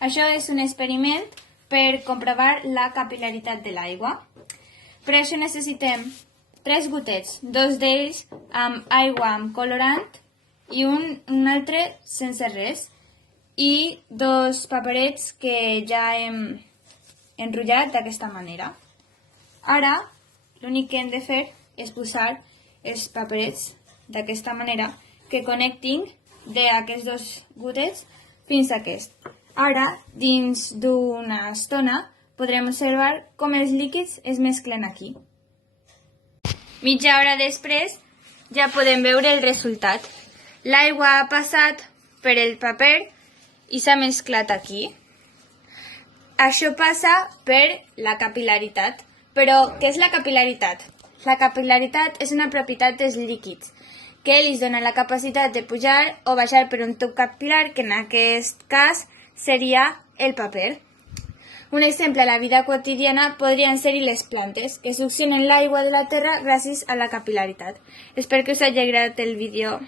Això és un experiment per comprovar la capil·laritat de l'aigua. Per això necessitem 3 gotets, 2 d'ells amb aigua amb colorant i un altre sense res, i 2 paperets que ja hem enrotllat d'aquesta manera. Ara l'únic que hem de fer és posar els paperets d'aquesta manera que connectin d'aquests 2 gotets fins a aquest. Ara, dins d'una estona, podrem observar com els líquids es mesclen aquí. Mitja hora després ja podem veure el resultat. L'aigua ha passat per el paper i s'ha mesclat aquí. Això passa per la capil·laritat. Però què és la capil·laritat? La capil·laritat és una propietat dels líquids que els dona la capacitat de pujar o baixar per un tub capil·lar, que en aquest cas seria el paper. Un exemple a la vida quotidiana podrien ser les plantes, que succionen l'aigua de la terra gràcies a la capil·laritat. Espero que us hagi agradat el vídeo.